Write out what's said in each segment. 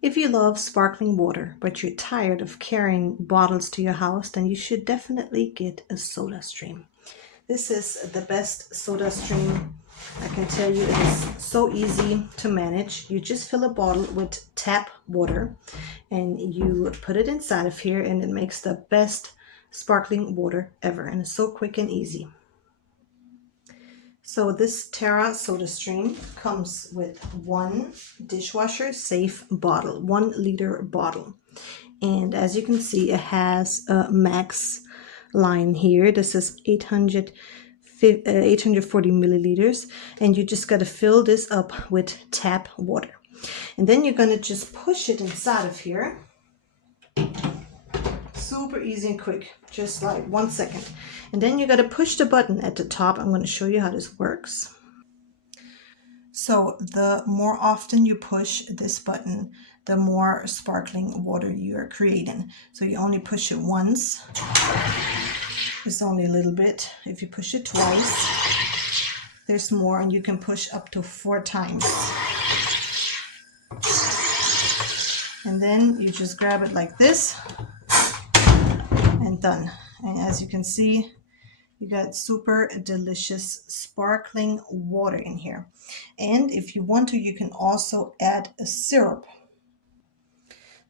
If you love sparkling water, but you're tired of carrying bottles to your house, then you should definitely get a SodaStream. This is the best SodaStream. I can tell you, it is so easy to manage. You just fill a bottle with tap water and you put it inside of here, and it makes the best sparkling water ever, and it's so quick and easy. So this Terra SodaStream comes with one dishwasher safe bottle, 1 liter bottle. And as you can see, it has a max line here. This is 840 milliliters. And you just got to fill this up with tap water. And then you're going to just push it inside of here. Super easy and quick, just like 1 second. And then you got to push the button at the top. I'm going to show you how this works. So the more often you push this button, the more sparkling water you are creating. So you only push it once. It's only a little bit. If you push it twice, there's more, and you can push up to 4 times. And then you just grab it like this and done. And as you can see, you got super delicious sparkling water in here. And if you want to, you can also add a syrup.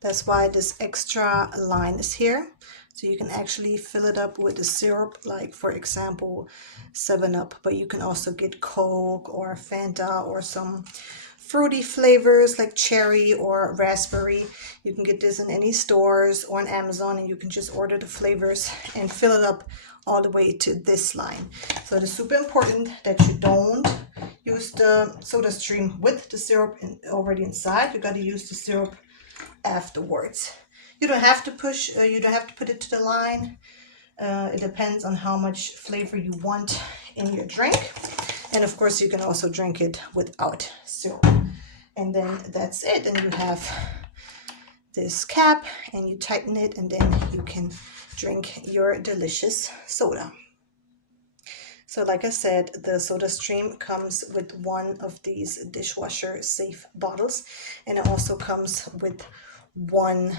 That's why this extra line is here. So you can actually fill it up with a syrup, like for example 7-Up, but you can also get Coke or Fanta or some fruity flavors like cherry or raspberry. You can get this in any stores or on Amazon, and you can just order the flavors and fill it up all the way to this line. So it is super important that you don't use the SodaStream with the syrup already inside. You got to use the syrup afterwards. You don't have to push, you don't have to put it to the line. It depends on how much flavor you want in your drink. And of course, you can also drink it without syrup. And then that's it. And you have this cap, and you tighten it, and then you can drink your delicious soda. So like I said, the SodaStream comes with one of these dishwasher safe bottles, and it also comes with one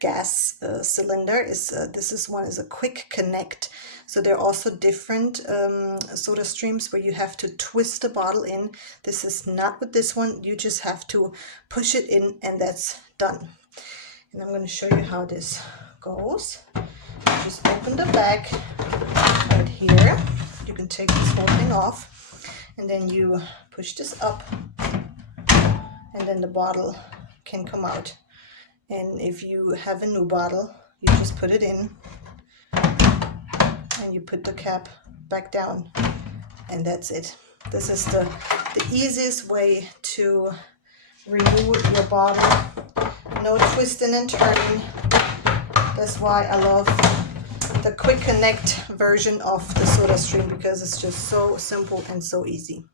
gas cylinder. This one is a quick connect. So there are also different SodaStreams where you have to twist the bottle in. This is not with this one. You just have to push it in, and that's done. And I'm going to show you how this goes. You just open the back right here. You can take this whole thing off, and then you push this up, and then the bottle can come out. And if you have a new bottle, you just put it in, and you put the cap back down, and that's it. This is the easiest way to renew your bottle. No twisting and turning. That's why I love the quick connect version of the SodaStream, because it's just so simple and so easy.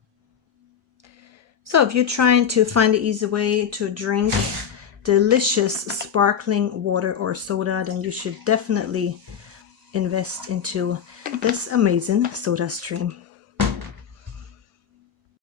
So if you're trying to find an easy way to drink delicious sparkling water or soda, then you should definitely invest into this amazing SodaStream.